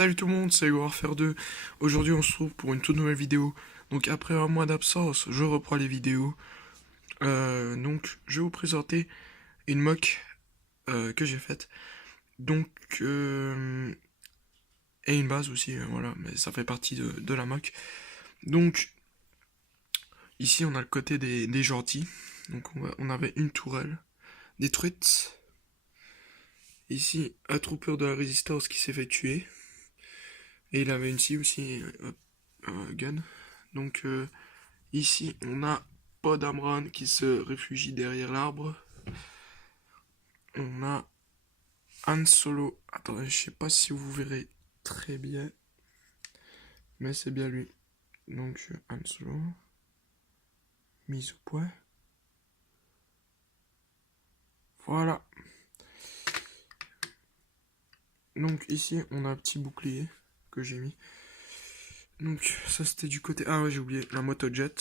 Salut tout le monde, c'est Warfare 2. Aujourd'hui on se retrouve pour une toute nouvelle vidéo. Donc après un mois d'absence, je reprends les vidéos. Donc je vais vous présenter une mock que j'ai faite. Donc et une base aussi, voilà, mais ça fait partie de la mock. Donc ici on a le côté des gentils. Donc on avait une tourelle détruite. Ici un trooper de la résistance qui s'est fait tuer. Et il avait une scie aussi, gun. Donc ici, on a Podamron qui se réfugie derrière l'arbre. On a Han Solo. Attendez, je sais pas si vous verrez très bien, mais c'est bien lui. Donc Han Solo, mise au point. Voilà. Donc ici, on a un petit bouclier que j'ai mis. Donc ça c'était du côté... Ah ouais, j'ai oublié la motojet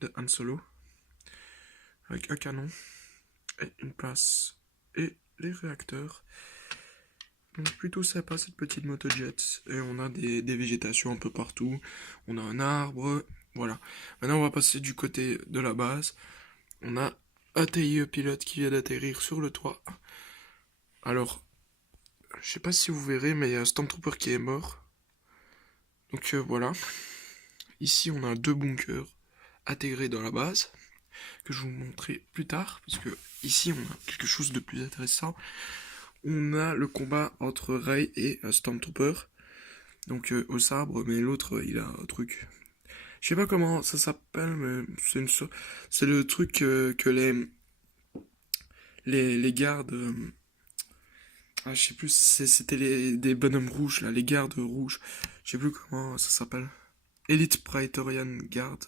de Han Solo. Avec un canon et une place et les réacteurs. Donc plutôt sympa cette petite motojet. Et on a des végétations un peu partout. On a un arbre. Voilà. Maintenant on va passer du côté de la base. On a un TIE pilote qui vient d'atterrir sur le toit. Alors, je sais pas si vous verrez, mais il y a un Stormtrooper qui est mort. Donc voilà. Ici on a deux bunkers intégrés dans la base. Que je vais vous montrer plus tard. Parce que ici on a quelque chose de plus intéressant. On a le combat entre Rey et Stormtrooper. Donc au sabre, mais l'autre il a un truc. Je sais pas comment ça s'appelle, mais c'est le truc que les gardes. Ah, je sais plus, c'était des bonhommes rouges là, les gardes rouges. Je sais plus comment ça s'appelle. Elite Praetorian Guards.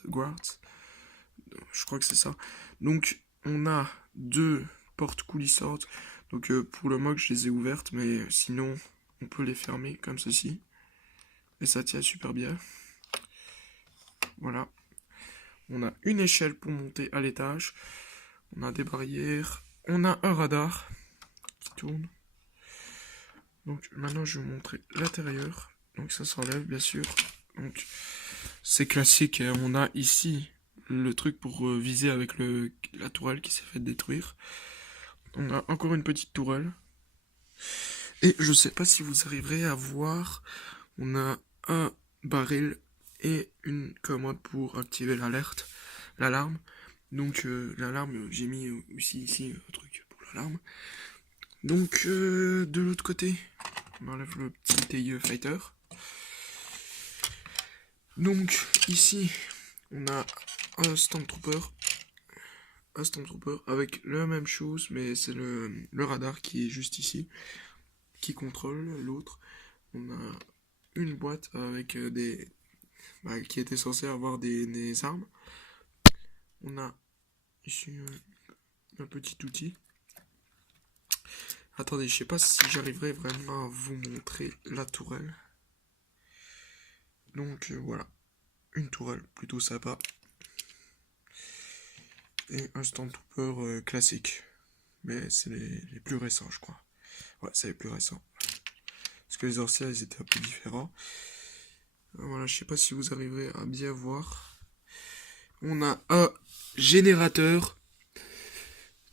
Je crois que c'est ça. Donc on a deux portes coulissantes. Donc pour le mock je les ai ouvertes, mais sinon on peut les fermer comme ceci. Et ça tient super bien. Voilà. On a une échelle pour monter à l'étage. On a des barrières. On a un radar qui tourne. Donc maintenant je vais vous montrer l'intérieur. Donc ça s'enlève bien sûr. Donc c'est classique. On a ici le truc pour viser avec la tourelle qui s'est fait détruire. On a encore une petite tourelle. Et je sais pas si vous arriverez à voir. On a un baril et une commande pour activer l'alarme. Donc l'alarme, j'ai mis aussi ici un truc pour l'alarme. Donc de l'autre côté, on enlève le petit TIE Fighter. Donc ici, on a un Stormtrooper avec la même chose, mais c'est le radar qui est juste ici, qui contrôle l'autre. On a une boîte avec qui était censée avoir des armes. On a ici un petit outil. Attendez, je sais pas si j'arriverai vraiment à vous montrer la tourelle. Donc voilà, une tourelle plutôt sympa. Et un Stormtrooper classique. Mais c'est les plus récents, je crois. Ouais, c'est les plus récents. Parce que les anciens, ils étaient un peu différents. Voilà, je sais pas si vous arriverez à bien voir. On a un générateur.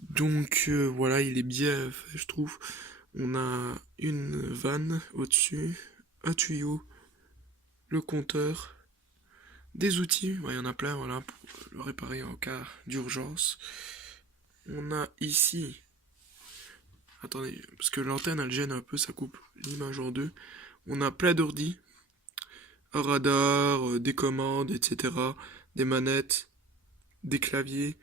Donc voilà, il est bien fait, je trouve. On a une vanne au-dessus, un tuyau, le compteur, des outils, il y en a plein, voilà, pour le réparer en cas d'urgence. On a ici, attendez, parce que l'antenne elle gêne un peu, ça coupe l'image en deux. On a plein d'ordi, un radar, des commandes, etc., des manettes, des claviers,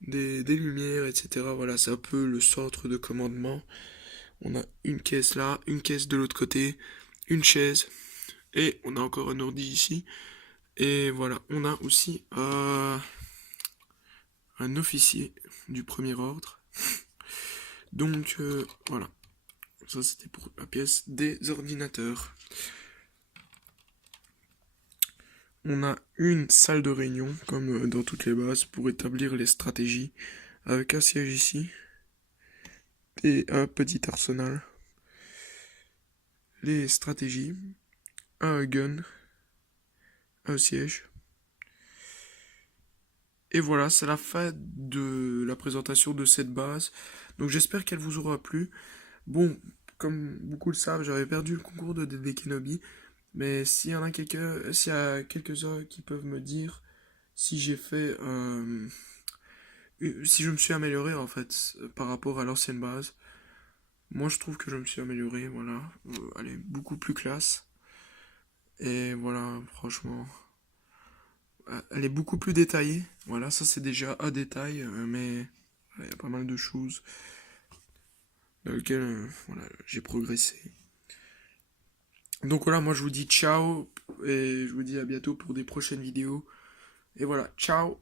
des lumières, etc. Voilà, c'est un peu le centre de commandement. On a une caisse là, une caisse de l'autre côté, une chaise, et on a encore un ordi ici. Et voilà, on a aussi un officier du premier ordre. Donc voilà, ça c'était pour la pièce des ordinateurs. On a une salle de réunion, comme dans toutes les bases, pour établir les stratégies, avec un siège ici, et un petit arsenal. les stratégies, un gun, un siège. Et voilà, c'est la fin de la présentation de cette base. Donc j'espère qu'elle vous aura plu. Bon, comme beaucoup le savent, j'avais perdu le concours de DD Kenobi. Mais s'il y a quelques-uns qui peuvent me dire si j'ai fait, si je me suis amélioré en fait par rapport à l'ancienne base. Moi je trouve que je me suis amélioré, voilà. Elle est beaucoup plus classe. Et voilà, franchement, elle est beaucoup plus détaillée. Voilà, ça c'est déjà un détail, mais il y a pas mal de choses dans lesquelles voilà, j'ai progressé. Donc voilà, moi je vous dis ciao et je vous dis à bientôt pour des prochaines vidéos. Et voilà, ciao!